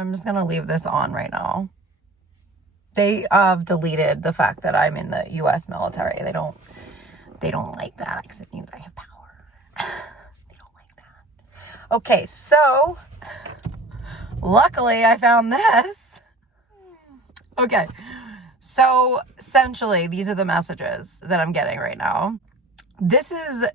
I'm just going to leave this on right now. They have deleted the fact that I'm in the U.S. military. They don't like that because it means I have power. They don't like that. Okay, so luckily I found this. Okay, so essentially these are the messages that I'm getting right now. This is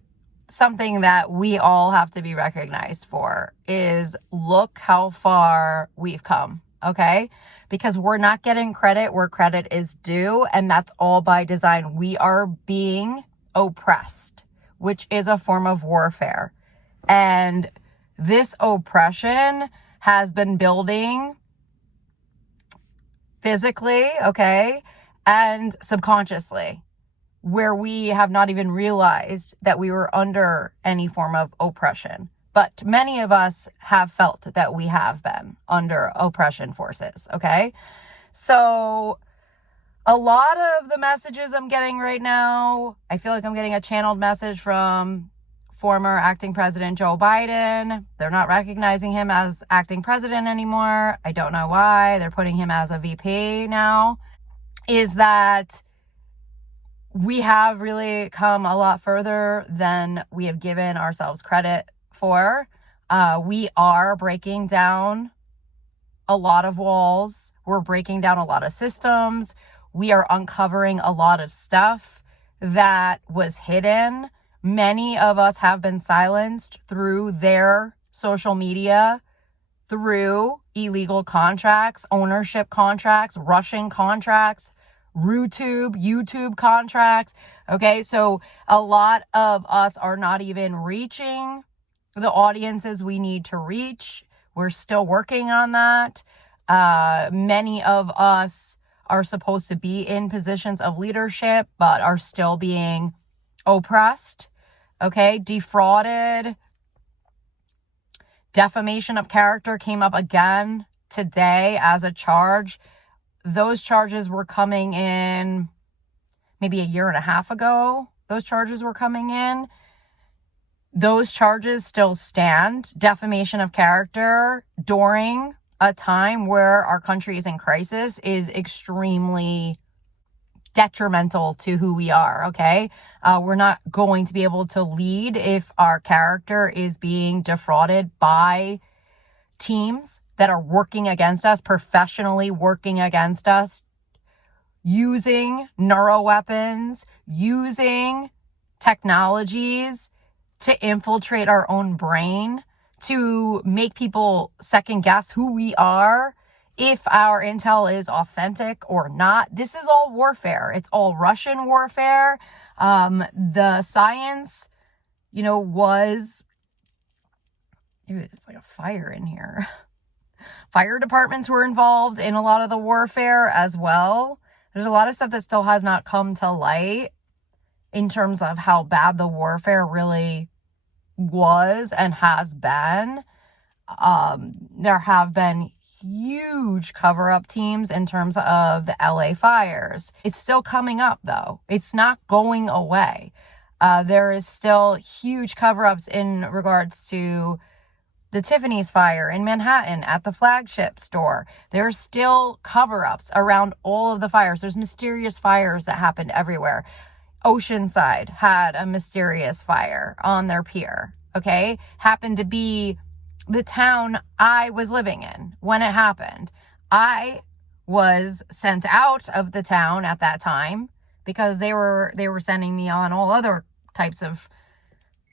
something that we all have to be recognized for, is look how far we've come, okay? Because we're not getting credit where credit is due, and that's all by design. We are being oppressed, which is a form of warfare. And this oppression has been building physically, okay, and subconsciously, where we have not even realized that we were under any form of oppression. But many of us have felt that we have been under oppression forces, okay? So a lot of the messages I'm getting right now, I feel like I'm getting a channeled message from former acting president Joe Biden. They're not recognizing him as acting president anymore. I don't know why. They're putting him as a VP now. Is that we have really come a lot further than we have given ourselves credit for. We are breaking down a lot of walls. We're breaking down a lot of systems. We are uncovering a lot of stuff that was hidden. Many of us have been silenced through their social media, through illegal contracts, ownership contracts, Russian contracts, YouTube contracts. Okay, so a lot of us are not even reaching the audiences we need to reach. We're still working on that. Many of us are supposed to be in positions of leadership, but are still being oppressed, okay, defrauded. Defamation of character came up again today as a charge. Those charges were coming in maybe a year and a half ago. Those charges were coming in. Those charges still stand. Defamation of character during a time where our country is in crisis is extremely detrimental to who we are, okay? We're not going to be able to lead if our character is being defrauded by teams that are working against us, professionally working against us, using neuroweapons, using technologies to infiltrate our own brain, to make people second guess who we are, if our intel is authentic or not. This is all warfare. It's all Russian warfare. The science, was, it's like a fire in here. Fire departments were involved in a lot of the warfare as well. There's a lot of stuff that still has not come to light in terms of how bad the warfare really was and has been. There have been huge cover-up teams in terms of the LA fires. It's still coming up, though. It's not going away. There is still huge cover-ups in regards to the Tiffany's fire in Manhattan at the flagship store. There's still cover-ups around all of the fires. There's mysterious fires that happened everywhere. Oceanside had a mysterious fire on their pier, okay? Happened to be the town I was living in when it happened. I was sent out of the town at that time because they were sending me on all other types of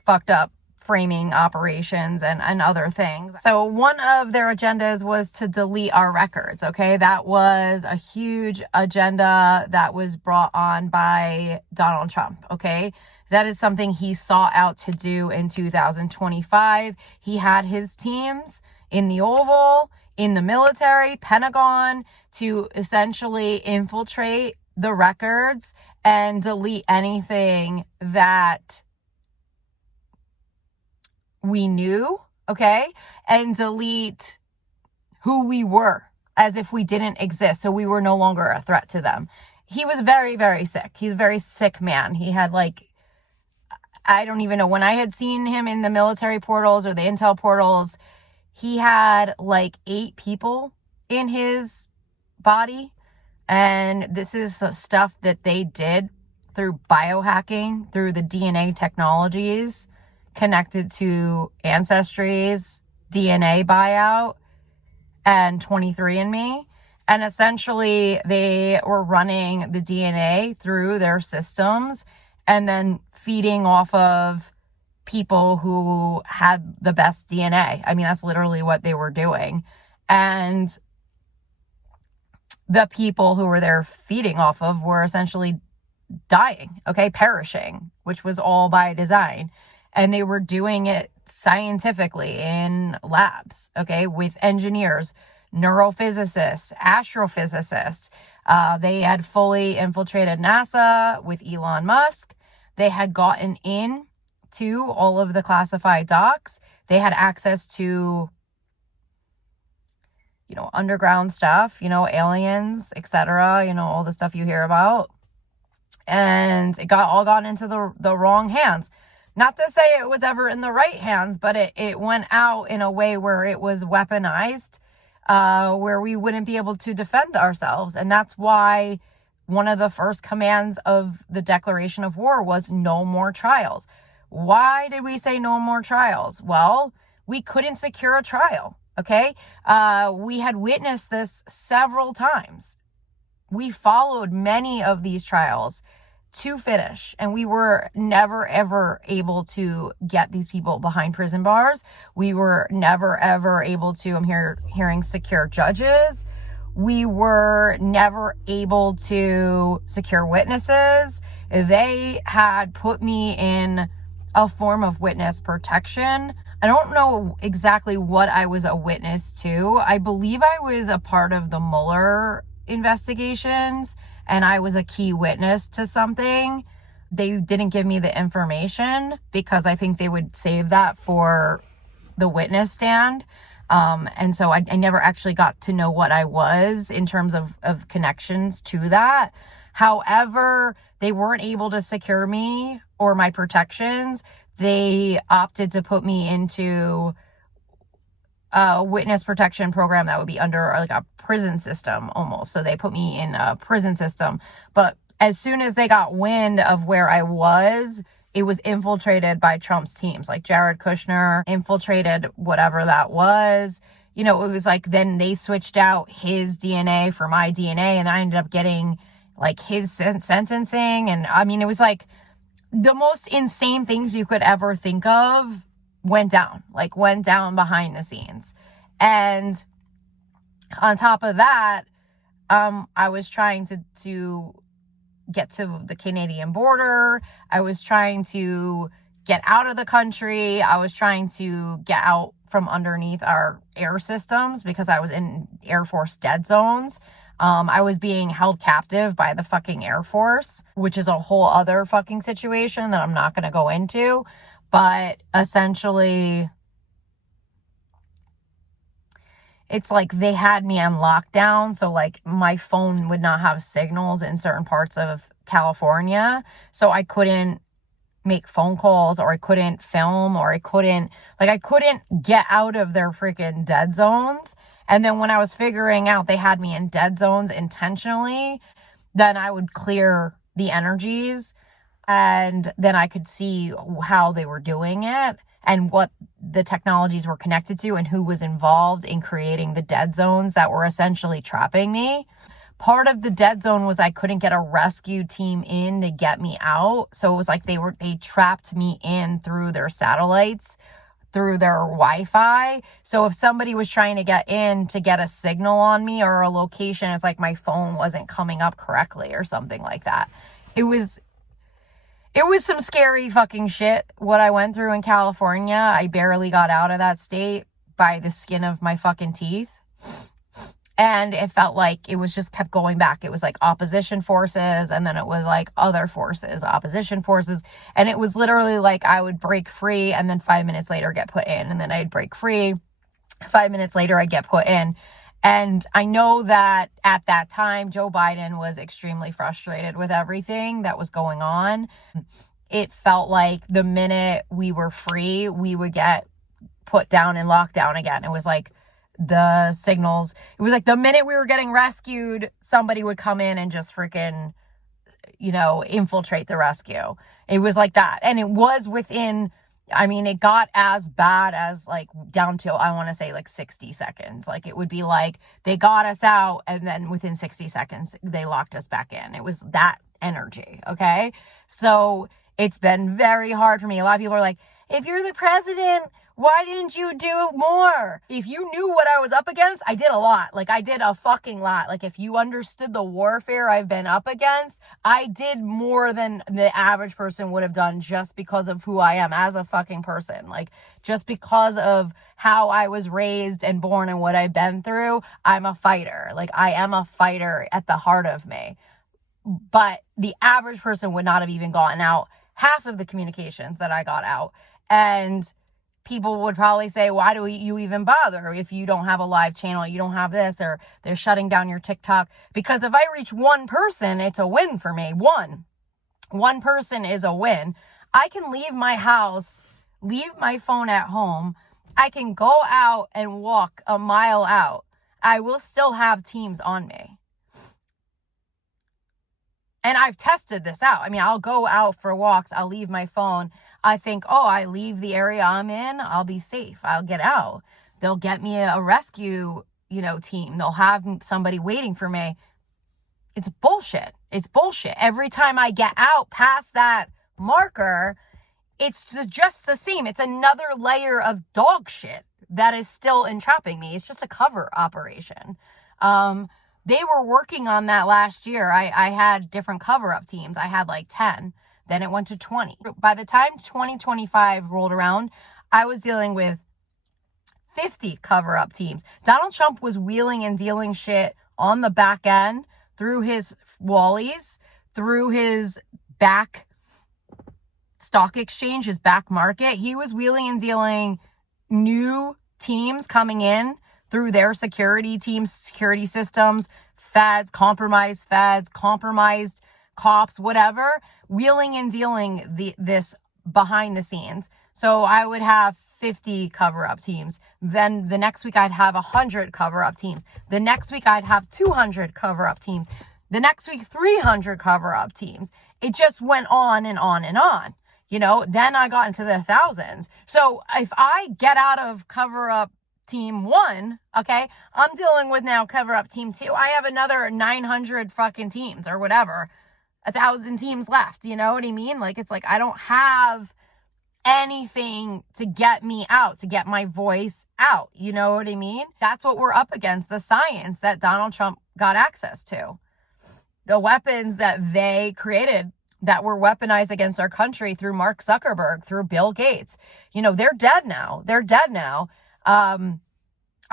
fucked up framing operations and other things. So one of their agendas was to delete our records, okay? That was a huge agenda that was brought on by Donald Trump, okay? That is something he sought out to do in 2025. He had his teams in the Oval, in the military, Pentagon, to essentially infiltrate the records and delete anything that we knew, okay? And delete who we were as if we didn't exist. So we were no longer a threat to them. He was very, very sick. He's a very sick man. He had I don't even know. When I had seen him in the military portals or the intel portals, he had 8 people in his body. And this is the stuff that they did through biohacking, through the DNA technologies connected to Ancestry's DNA buyout and 23andMe. And essentially, they were running the DNA through their systems and then feeding off of people who had the best DNA. I mean, that's literally what they were doing. And the people who were there feeding off of were essentially dying, okay, perishing, which was all by design. And they were doing it scientifically in labs, okay, with engineers, neurophysicists, astrophysicists. They had fully infiltrated NASA with Elon Musk. They had gotten in to all of the classified docs. They had access to, you know, underground stuff, you know, aliens, etc., you know, all the stuff you hear about. And it all got into the wrong hands. Not to say it was ever in the right hands, but it went out in a way where it was weaponized, where we wouldn't be able to defend ourselves. And that's why one of the first commands of the declaration of war was no more trials. Why did we say no more trials? Well, we couldn't secure a trial, okay? We had witnessed this several times. We followed many of these trials to finish, and we were never, ever able to get these people behind prison bars. We were never, ever able to, I'm hearing secure judges. We were never able to secure witnesses. They had put me in a form of witness protection. I don't know exactly what I was a witness to. I believe I was a part of the Mueller investigations, and I was a key witness to something. They didn't give me the information because I think they would save that for the witness stand. And so I never actually got to know what I was in terms of connections to that. However, they weren't able to secure me or my protections. They opted to put me into a witness protection program that would be under like a prison system almost. So they put me in a prison system. But as soon as they got wind of where I was, it was infiltrated by Trump's teams. Like Jared Kushner infiltrated whatever that was. You know, it was like then they switched out his DNA for my DNA, and I ended up getting like his sentencing. And I mean, it was like the most insane things you could ever think of went down behind the scenes. And on top of that, I was trying to get to the Canadian border. I was trying to get out of the country. I was trying to get out from underneath our air systems because I was in Air Force dead zones. I was being held captive by the fucking Air Force, which is a whole other fucking situation that I'm not going to go into. But essentially, it's like they had me on lockdown. So like my phone would not have signals in certain parts of California. So I couldn't make phone calls, or I couldn't film, or I couldn't get out of their freaking dead zones. And then when I was figuring out they had me in dead zones intentionally, then I would clear the energies, and then I could see how they were doing it and what the technologies were connected to and who was involved in creating the dead zones that were essentially trapping me. Part of the dead zone was I couldn't get a rescue team in to get me out. So it was like they trapped me in through their satellites, through their Wi-Fi. So if somebody was trying to get in to get a signal on me or a location, it's like my phone wasn't coming up correctly or something like that. It was some scary fucking shit what I went through in California. I barely got out of that state by the skin of my fucking teeth. And it felt like it was just kept going back. It was like opposition forces, and then it was like other forces, opposition forces. And it was literally like I would break free and then 5 minutes later get put in. And then I'd break free. 5 minutes later, I'd get put in. And I know that at that time, Joe Biden was extremely frustrated with everything that was going on. It felt like the minute we were free, we would get put down in lockdown again. It was like the signals. It was like the minute we were getting rescued, somebody would come in and just freaking, infiltrate the rescue. It was like that. And it was within, it got as bad as like down to, I want to say like 60 seconds. Like it would be like they got us out and then within 60 seconds, they locked us back in. It was that energy. Okay. So it's been very hard for me. A lot of people are like, if you're the president, why didn't you do more? If you knew what I was up against, I did a lot. Like I did a fucking lot. Like if you understood the warfare I've been up against, I did more than the average person would have done just because of who I am as a fucking person. Like just because of how I was raised and born and what I've been through, I'm a fighter. Like I am a fighter at the heart of me. But the average person would not have even gotten out half of the communications that I got out. And people would probably say, why do you even bother if you don't have a live channel, you don't have this, or they're shutting down your TikTok? Because if I reach one person, it's a win for me. One person is a win. I can leave my house, leave my phone at home. I can go out and walk a mile out. I will still have teams on me. And I've tested this out. I'll go out for walks. I'll leave my phone. I think, I leave the area I'm in. I'll be safe. I'll get out. They'll get me a rescue, team. They'll have somebody waiting for me. It's bullshit. It's bullshit. Every time I get out past that marker, it's just the same. It's another layer of dog shit that is still entrapping me. It's just a cover operation. They were working on that last year. I had different cover-up teams. I had like 10. Then it went to 20. By the time 2025 rolled around, I was dealing with 50 cover-up teams. Donald Trump was wheeling and dealing shit on the back end through his wallies, through his back stock exchange, his back market. He was wheeling and dealing new teams coming in through their security teams, security systems, compromised cops, whatever, wheeling and dealing this behind the scenes. So I would have 50 cover-up teams. Then the next week I'd have 100 cover-up teams. The next week I'd have 200 cover-up teams. The next week, 300 cover-up teams. It just went on and on and on. Then I got into the thousands. So if I get out of cover-up team 1, okay, I'm dealing with now cover-up team 2. I have another 900 fucking teams or whatever. 1,000 teams left. You know what I mean? Like, it's like I don't have anything to get me out, to get my voice out. You know what I mean? That's what we're up against. The science that Donald Trump got access to. The weapons that they created that were weaponized against our country through Mark Zuckerberg, through Bill Gates. They're dead now.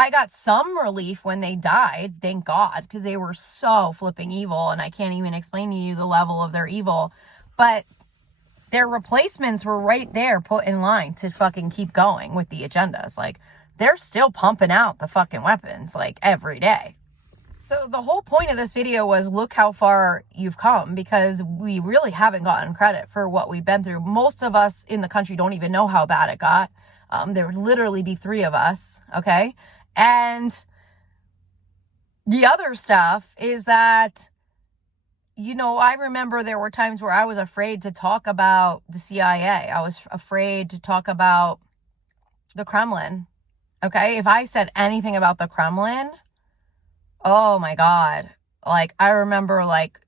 I got some relief when they died, thank God, because they were so flipping evil, and I can't even explain to you the level of their evil. But their replacements were right there put in line to fucking keep going with the agendas. Like, they're still pumping out the fucking weapons, like, every day. So the whole point of this video was look how far you've come, because we really haven't gotten credit for what we've been through. Most of us in the country don't even know how bad it got. There would literally be 3 of us, okay? And the other stuff is that, I remember there were times where I was afraid to talk about the CIA. I was afraid to talk about the Kremlin, okay? If I said anything about the Kremlin, oh my God. Like, I remember, like,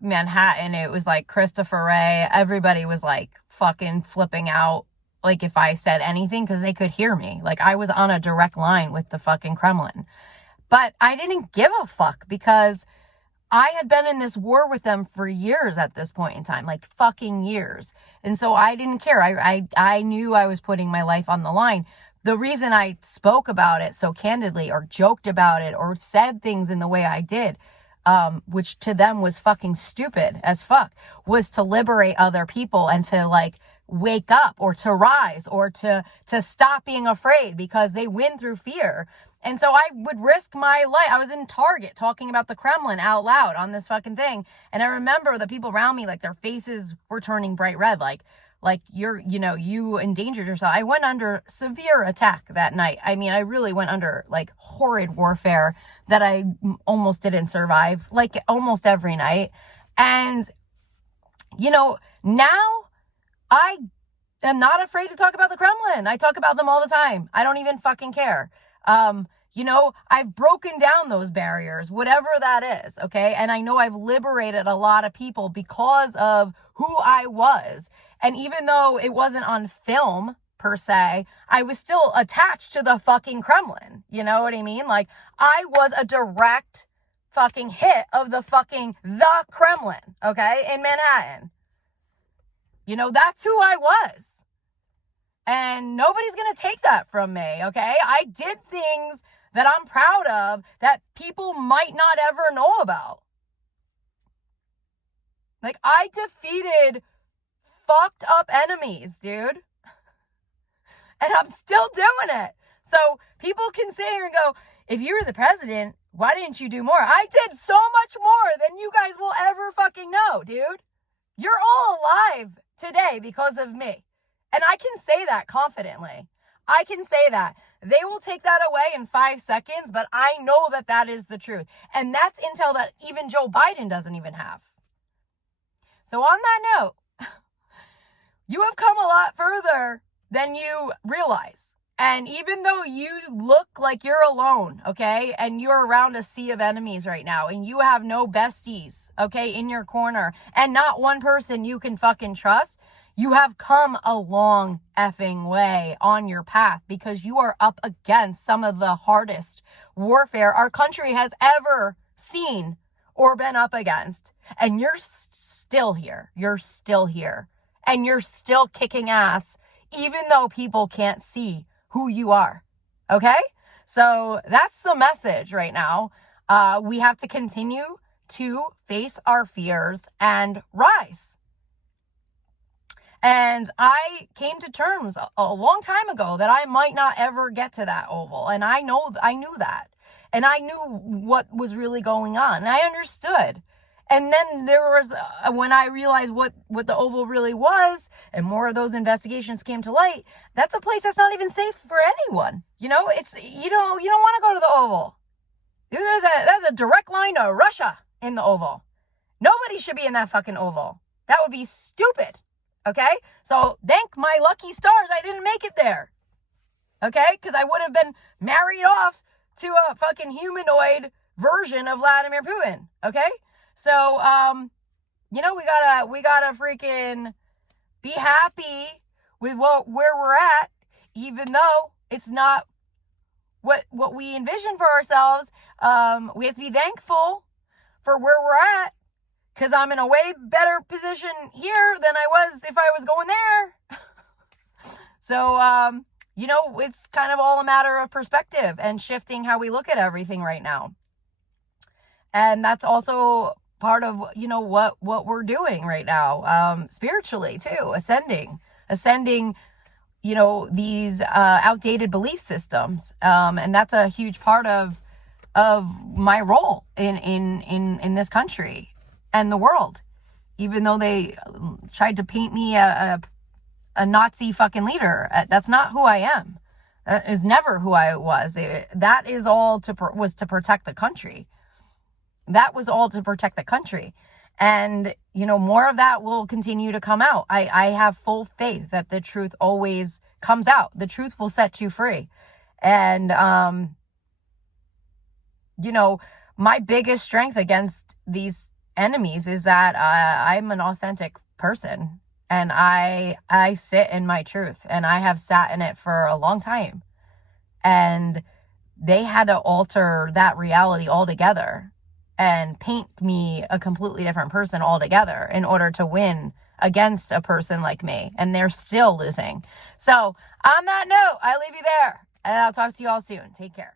Manhattan, it was like Christopher Wray. Everybody was like fucking flipping out. Like, if I said anything, because they could hear me. Like, I was on a direct line with the fucking Kremlin. But I didn't give a fuck, because I had been in this war with them for years at this point in time. Like, fucking years. And so I didn't care. I knew I was putting my life on the line. The reason I spoke about it so candidly, or joked about it, or said things in the way I did, which to them was fucking stupid as fuck, was to liberate other people and to, like, wake up, or to rise, or to stop being afraid, because they win through fear. And so I would risk my life. I was in Target talking about the Kremlin out loud on this fucking thing. And I remember the people around me, like, their faces were turning bright red. Like, like you endangered yourself. I went under severe attack that night. I mean, I really went under like horrid warfare that I almost didn't survive, like almost every night. And, now I am not afraid to talk about the Kremlin. I talk about them all the time. I don't even fucking care. I've broken down those barriers, whatever that is, okay? And I know I've liberated a lot of people because of who I was. And even though it wasn't on film, per se, I was still attached to the fucking Kremlin. You know what I mean? Like, I was a direct fucking hit of the Kremlin, okay? In Manhattan. That's who I was. And nobody's going to take that from me, okay? I did things that I'm proud of that people might not ever know about. Like, I defeated fucked up enemies, dude. And I'm still doing it. So people can sit here and go, if you were the president, why didn't you do more? I did so much more than you guys will ever fucking know, dude. You're all alive today because of me. And I can say that confidently. I can say that. They will take that away in 5 seconds, but I know that that is the truth. And that's intel that even Joe Biden doesn't even have. So on that note, you have come a lot further than you realize. And even though you look like you're alone, okay, and you're around a sea of enemies right now, and you have no besties, okay, in your corner, and not one person you can fucking trust, you have come a long effing way on your path because you are up against some of the hardest warfare our country has ever seen or been up against. And you're still here. You're still here. And you're still kicking ass, even though people can't see who you are. Okay? So that's the message right now. We have to continue to face our fears and rise. And I came to terms a long time ago that I might not ever get to that oval. And I knew that. And I knew what was really going on. And I understood. And then there was, when I realized what the oval really was, and more of those investigations came to light, that's a place that's not even safe for anyone. It's, you don't want to go to the oval. There's a direct line to Russia in the oval. Nobody should be in that fucking oval. That would be stupid. Okay? So thank my lucky stars I didn't make it there. Okay? Because I would have been married off to a fucking humanoid version of Vladimir Putin. Okay? So, we gotta freaking be happy with where we're at, even though it's not what we envision for ourselves. We have to be thankful for where we're at. Because I'm in a way better position here than I was if I was going there. So, it's kind of all a matter of perspective and shifting how we look at everything right now. And that's also part of, what we're doing right now, spiritually too, ascending, these outdated belief systems. And that's a huge part of my role in this country and the world, even though they tried to paint me a Nazi fucking leader. That's not who I am. That is never who I was. That is all was to protect the country. That was all to protect the country. And, more of that will continue to come out. I have full faith that the truth always comes out. The truth will set you free. And, my biggest strength against these enemies is that I'm an authentic person, and I sit in my truth, and I have sat in it for a long time. And they had to alter that reality altogether and paint me a completely different person altogether in order to win against a person like me. And they're still losing. So on that note, I leave you there, and I'll talk to you all soon. Take care.